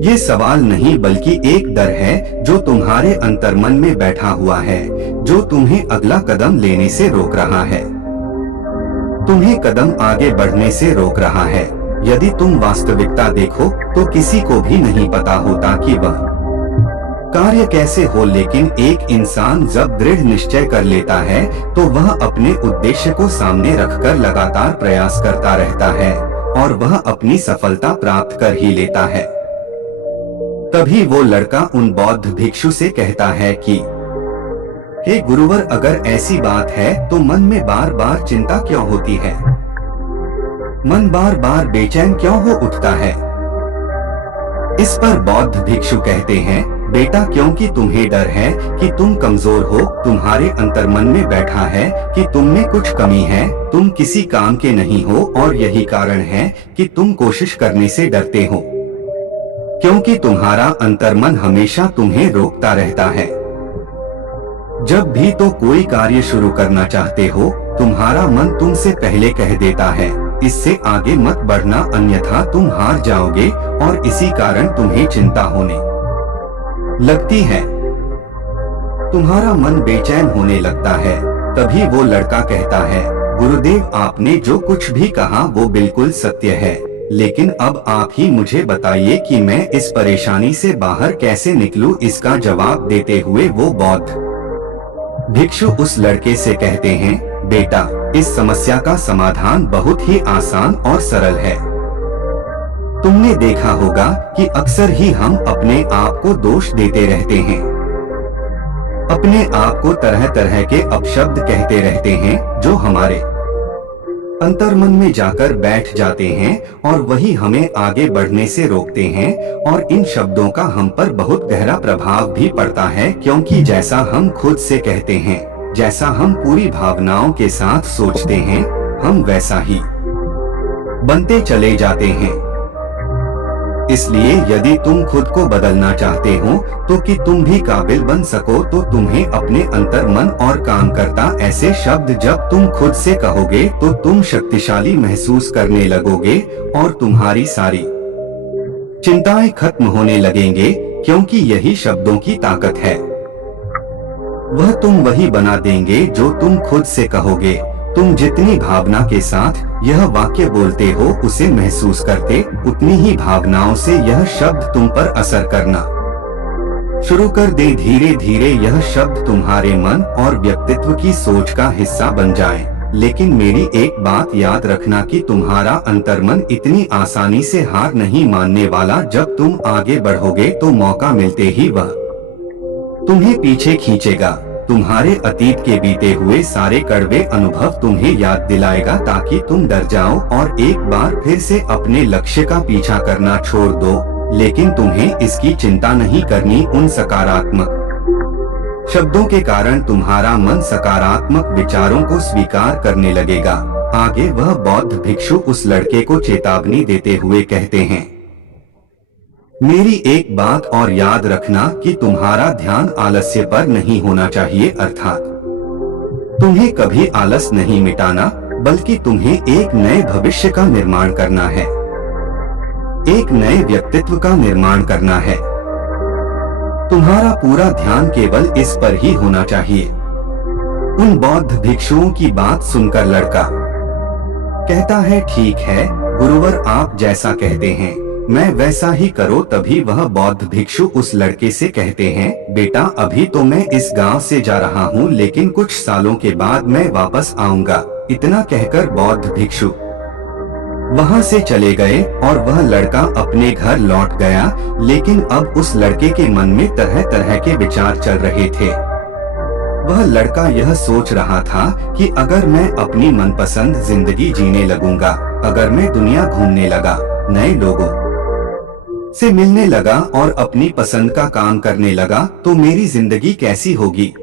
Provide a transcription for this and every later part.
ये सवाल नहीं बल्कि एक डर है जो तुम्हारे अंतर्मन में बैठा हुआ है, जो तुम्हें अगला कदम लेने से रोक रहा है, तुम्हें कदम आगे बढ़ने से रोक रहा है। यदि तुम वास्तविकता देखो तो किसी को भी नहीं पता होता कि वह कार्य कैसे हो, लेकिन एक इंसान जब दृढ़ निश्चय कर लेता है तो वह अपने उद्देश्य को सामने रखकर लगातार प्रयास करता रहता है और वह अपनी सफलता प्राप्त कर ही लेता है। तभी वो लड़का उन बौद्ध भिक्षु से कहता है कि हे गुरुवर, अगर ऐसी बात है तो मन में बार बार चिंता क्यों होती है, मन बार बार बेचैन क्यों हो उठता है। इस पर बौद्ध भिक्षु कहते हैं, बेटा, क्योंकि तुम्हें डर है कि तुम कमजोर हो, तुम्हारे अंतर्मन में बैठा है कि तुम में कुछ कमी है, तुम किसी काम के नहीं हो और यही कारण है कि तुम कोशिश करने से डरते हो, क्योंकि तुम्हारा अंतर्मन हमेशा तुम्हें रोकता रहता है। जब भी तो कोई कार्य शुरू करना चाहते हो, तुम्हारा मन तुमसे पहले कह देता है, इससे आगे मत बढ़ना, अन्यथा तुम हार जाओगे, और इसी कारण तुम्हें चिंता होने लगती है, तुम्हारा मन बेचैन होने लगता है। तभी वो लड़का कहता है, गुरुदेव, आपने जो कुछ भी कहा वो बिल्कुल सत्य है, लेकिन अब आप ही मुझे बताइए कि मैं इस परेशानी से बाहर कैसे निकलूं। इसका जवाब देते हुए वो बौद्ध भिक्षु उस लड़के से कहते हैं, बेटा, इस समस्या का समाधान बहुत ही आसान और सरल है। तुमने देखा होगा कि अक्सर ही हम अपने आप को दोष देते रहते हैं, अपने आप को तरह तरह के अपशब्द कहते रहते हैं जो हमारे अंतर्मन में जाकर बैठ जाते हैं और वही हमें आगे बढ़ने से रोकते हैं। और इन शब्दों का हम पर बहुत गहरा प्रभाव भी पड़ता है, क्योंकि जैसा हम खुद से कहते हैं, जैसा हम पूरी भावनाओं के साथ सोचते हैं, हम वैसा ही बनते चले जाते हैं। इसलिए यदि तुम खुद को बदलना चाहते हो तो कि तुम भी काबिल बन सको, तो तुम्हें अपने अंतर्मन और काम करता ऐसे शब्द जब तुम खुद से कहोगे तो तुम शक्तिशाली महसूस करने लगोगे और तुम्हारी सारी चिंताएं खत्म होने लगेंगे, क्योंकि यही शब्दों की ताकत है। वह तुम वही बना देंगे जो तुम खुद से कहोगे। तुम जितनी भावना के साथ यह वाक्य बोलते हो, उसे महसूस करते, उतनी ही भावनाओं से यह शब्द तुम पर असर करना शुरू कर दे। धीरे धीरे यह शब्द तुम्हारे मन और व्यक्तित्व की सोच का हिस्सा बन जाए। लेकिन मेरी एक बात याद रखना कि तुम्हारा अंतर्मन इतनी आसानी से हार नहीं मानने वाला। जब तुम आगे बढ़ोगे तो मौका मिलते ही वह तुम्हें पीछे खींचेगा। तुम्हारे अतीत के बीते हुए सारे कड़वे अनुभव तुम्हें याद दिलाएगा, ताकि तुम डर जाओ और एक बार फिर से अपने लक्ष्य का पीछा करना छोड़ दो। लेकिन तुम्हें इसकी चिंता नहीं करनी। उन सकारात्मक शब्दों के कारण तुम्हारा मन सकारात्मक विचारों को स्वीकार करने लगेगा। आगे वह बौद्ध भिक्षु उस लड़के को चेतावनी देते हुए कहते हैं, मेरी एक बात और याद रखना कि तुम्हारा ध्यान आलस्य पर नहीं होना चाहिए, अर्थात तुम्हें कभी आलस नहीं मिटाना, बल्कि तुम्हें एक नए भविष्य का निर्माण करना है, एक नए व्यक्तित्व का निर्माण करना है। तुम्हारा पूरा ध्यान केवल इस पर ही होना चाहिए। उन बौद्ध भिक्षुओं की बात सुनकर लड़का कहता है, ठीक है गुरुवर, आप जैसा कहते हैं मैं वैसा ही करो। तभी वह बौद्ध भिक्षु उस लड़के से कहते हैं, बेटा, अभी तो मैं इस गांव से जा रहा हूँ, लेकिन कुछ सालों के बाद मैं वापस आऊंगा। इतना कहकर बौद्ध भिक्षु वहां से चले गए और वह लड़का अपने घर लौट गया। लेकिन अब उस लड़के के मन में तरह तरह के विचार चल रहे थे। वह लड़का यह सोच रहा था कि अगर मैं अपनी मनपसंद जिंदगी जीने लगूंगा, अगर मैं दुनिया घूमने लगा, नए लोगों से मिलने लगा और अपनी पसंद का काम करने लगा, तो मेरी जिंदगी कैसी होगी।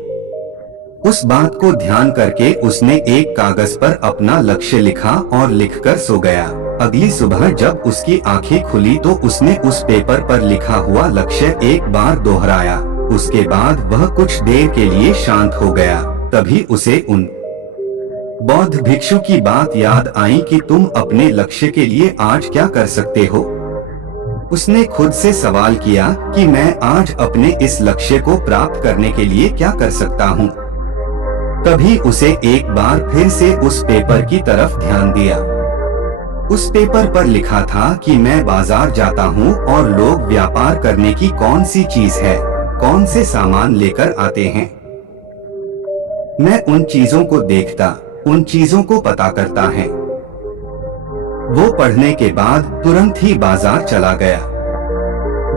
उस बात को ध्यान करके उसने एक कागज पर अपना लक्ष्य लिखा और लिखकर सो गया। अगली सुबह जब उसकी आंखें खुली तो उसने उस पेपर पर लिखा हुआ लक्ष्य एक बार दोहराया। उसके बाद वह कुछ देर के लिए शांत हो गया। तभी उसे उन बौद्ध भिक्षु की बात याद आई कि तुम अपने लक्ष्य के लिए आज क्या कर सकते हो। उसने खुद से सवाल किया कि मैं आज अपने इस लक्ष्य को प्राप्त करने के लिए क्या कर सकता हूँ। तभी उसे एक बार फिर से उस पेपर की तरफ ध्यान दिया। उस पेपर पर लिखा था कि मैं बाजार जाता हूँ और लोग व्यापार करने की कौन सी चीज है, कौन से सामान लेकर आते हैं। मैं उन चीजों को देखता, उन चीजों को पता करता है। वो पढ़ने के बाद तुरंत ही बाजार चला गया।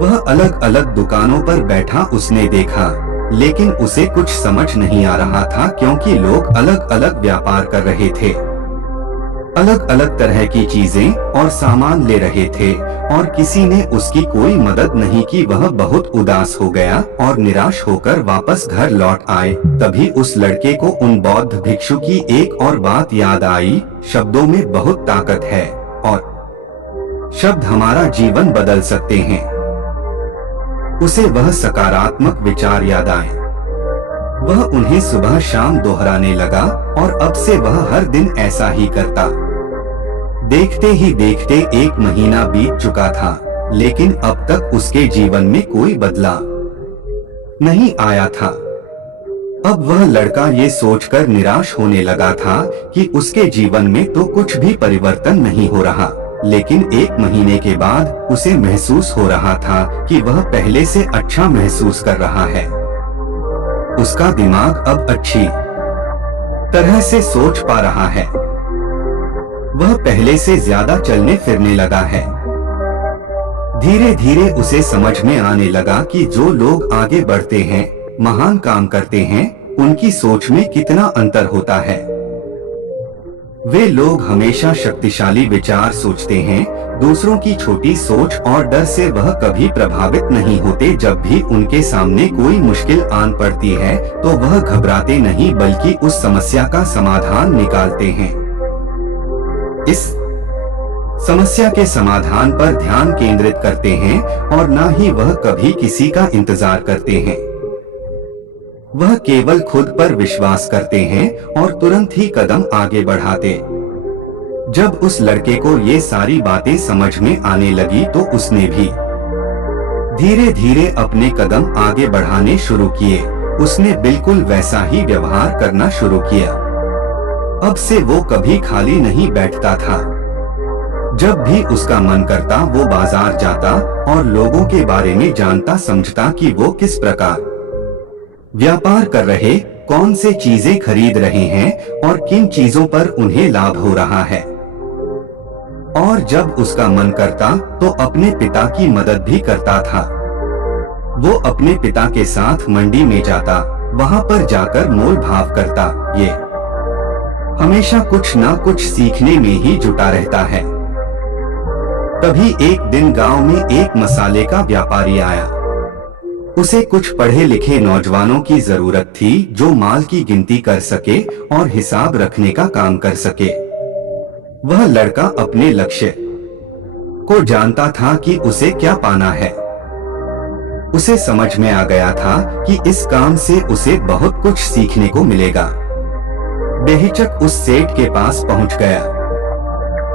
वह अलग अलग दुकानों पर बैठा उसने देखा, लेकिन उसे कुछ समझ नहीं आ रहा था क्योंकि लोग अलग अलग व्यापार कर रहे थे, अलग अलग तरह की चीजें और सामान ले रहे थे और किसी ने उसकी कोई मदद नहीं की। वह बहुत उदास हो गया और निराश होकर वापस घर लौट आए। तभी उस लड़के को उन बौद्ध भिक्षु की एक और बात याद आई, शब्दों में बहुत ताकत है और शब्द हमारा जीवन बदल सकते हैं। उसे वह सकारात्मक विचार याद आए। वह उन्हें सुबह शाम दोहराने लगा और अब से वह हर दिन ऐसा ही करता। देखते ही देखते 1 महीना बीत चुका था, लेकिन अब तक उसके जीवन में कोई बदलाव नहीं आया था। अब वह लड़का ये सोचकर निराश होने लगा था कि उसके जीवन में तो कुछ भी परिवर्तन नहीं हो रहा, लेकिन 1 महीने के बाद उसे महसूस हो रहा था कि वह पहले से अच्छा महसूस कर रहा है। उसका दिमाग अब अच्छी तरह से सोच पा रहा है। वह पहले से ज्यादा चलने फिरने लगा है। धीरे धीरे उसे समझ में आने लगा कि जो लोग आगे बढ़ते हैं, महान काम करते हैं, उनकी सोच में कितना अंतर होता है। वे लोग हमेशा शक्तिशाली विचार सोचते हैं। दूसरों की छोटी सोच और डर से वह कभी प्रभावित नहीं होते। जब भी उनके सामने कोई मुश्किल आन पड़ती है तो वह घबराते नहीं, बल्कि उस समस्या का समाधान निकालते हैं। इस समस्या के समाधान पर ध्यान केंद्रित करते हैं और न ही वह कभी किसी का इंतजार करते हैं। वह केवल खुद पर विश्वास करते हैं और तुरंत ही कदम आगे बढ़ाते। जब उस लड़के को ये सारी बातें समझ में आने लगी तो उसने भी धीरे धीरे अपने कदम आगे बढ़ाने शुरू किए। उसने बिल्कुल वैसा ही व्यवहार करना शुरू किया। अब से वो कभी खाली नहीं बैठता था। जब भी उसका मन करता वो बाजार जाता और लोगों के बारे में जानता समझता कि वो किस प्रकार व्यापार कर रहे, कौन से चीजें खरीद रहे हैं और किन चीजों पर उन्हें लाभ हो रहा है। और जब उसका मन करता तो अपने पिता की मदद भी करता था। वो अपने पिता के साथ मंडी में जाता, वहां पर जाकर मोल भाव करता। ये हमेशा कुछ ना कुछ सीखने में ही जुटा रहता है। तभी एक दिन गांव में एक मसाले का व्यापारी आया। उसे कुछ पढ़े लिखे नौजवानों की जरूरत थी जो माल की गिनती कर सके और हिसाब रखने का काम कर सके। वह लड़का अपने लक्ष्य को जानता था कि उसे क्या पाना है। उसे समझ में आ गया था कि इस काम से उसे बहुत कुछ सीखने को मिलेगा। बेहिचक उस सेठ के पास पहुंच गया।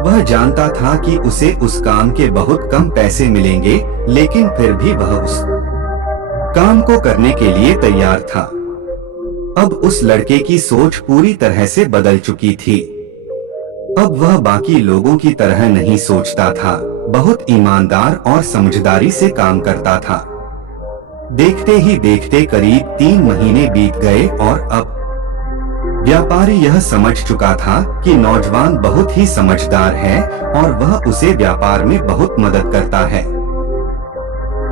वह जानता था कि उसे उस काम के बहुत कम पैसे मिलेंगे, लेकिन फिर भी वह उस काम को करने के लिए तैयार था। अब उस लड़के की सोच पूरी तरह से बदल चुकी थी। अब वह बाकी लोगों की तरह नहीं सोचता था, बहुत ईमानदार और समझदारी से काम करता था। देखते ही देखते करीब 3 महीने बीत गए और अब व्यापारी यह समझ चुका था कि नौजवान बहुत ही समझदार है और वह उसे व्यापार में बहुत मदद करता है।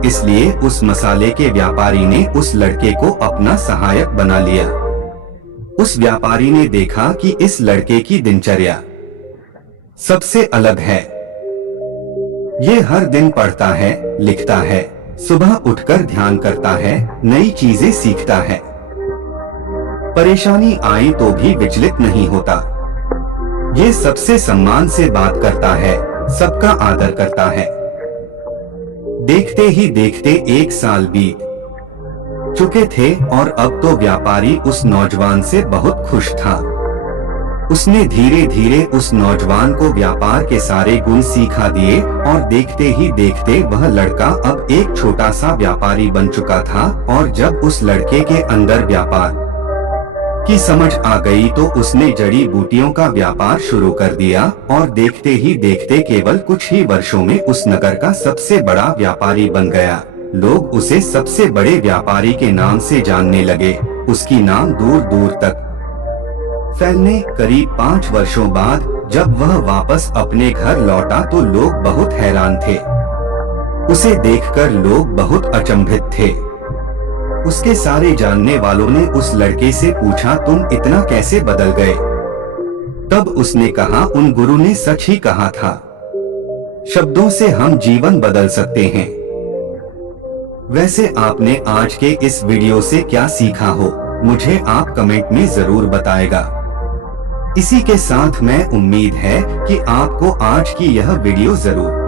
इसलिए उस मसाले के व्यापारी ने उस लड़के को अपना सहायक बना लिया। उस व्यापारी ने देखा कि इस लड़के की दिनचर्या सबसे अलग है। ये हर दिन पढ़ता है, लिखता है, सुबह उठकर ध्यान करता है, नई चीजें सीखता है। परेशानी आई तो भी विचलित नहीं होता। ये सबसे सम्मान से बात करता है, सबका आदर करता है। देखते ही देखते 1 साल बीत चुके थे और अब तो व्यापारी उस नौजवान से बहुत खुश था। उसने धीरे धीरे उस नौजवान को व्यापार के सारे गुण सिखा दिए और देखते ही देखते वह लड़का अब एक छोटा सा व्यापारी बन चुका था। और जब उस लड़के के अंदर व्यापार की समझ आ गई तो उसने जड़ी बूटियों का व्यापार शुरू कर दिया और देखते ही देखते केवल कुछ ही वर्षों में उस नगर का सबसे बड़ा व्यापारी बन गया। लोग उसे सबसे बड़े व्यापारी के नाम से जानने लगे। उसकी नाम दूर दूर तक फैलने करीब 5 वर्षों बाद जब वह वापस अपने घर लौटा तो लोग बहुत हैरान थे। उसे देखकर लोग बहुत अचंभित थे। उसके सारे जानने वालों ने उस लड़के से पूछा, तुम इतना कैसे बदल गए? तब उसने कहा, उन गुरु ने सच ही कहा था, शब्दों से हम जीवन बदल सकते हैं। वैसे आपने आज के इस वीडियो से क्या सीखा हो, मुझे आप कमेंट में जरूर बताएगा। इसी के साथ मैं उम्मीद है कि आपको आज की यह वीडियो जरूर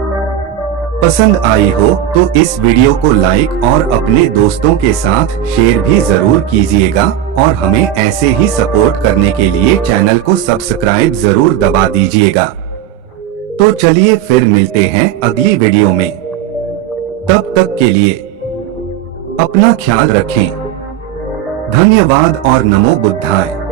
पसंद आई हो तो इस वीडियो को लाइक और अपने दोस्तों के साथ शेयर भी जरूर कीजिएगा और हमें ऐसे ही सपोर्ट करने के लिए चैनल को सब्सक्राइब जरूर दबा दीजिएगा। तो चलिए फिर मिलते हैं अगली वीडियो में। तब तक के लिए अपना ख्याल रखें। धन्यवाद और नमो बुद्धाय।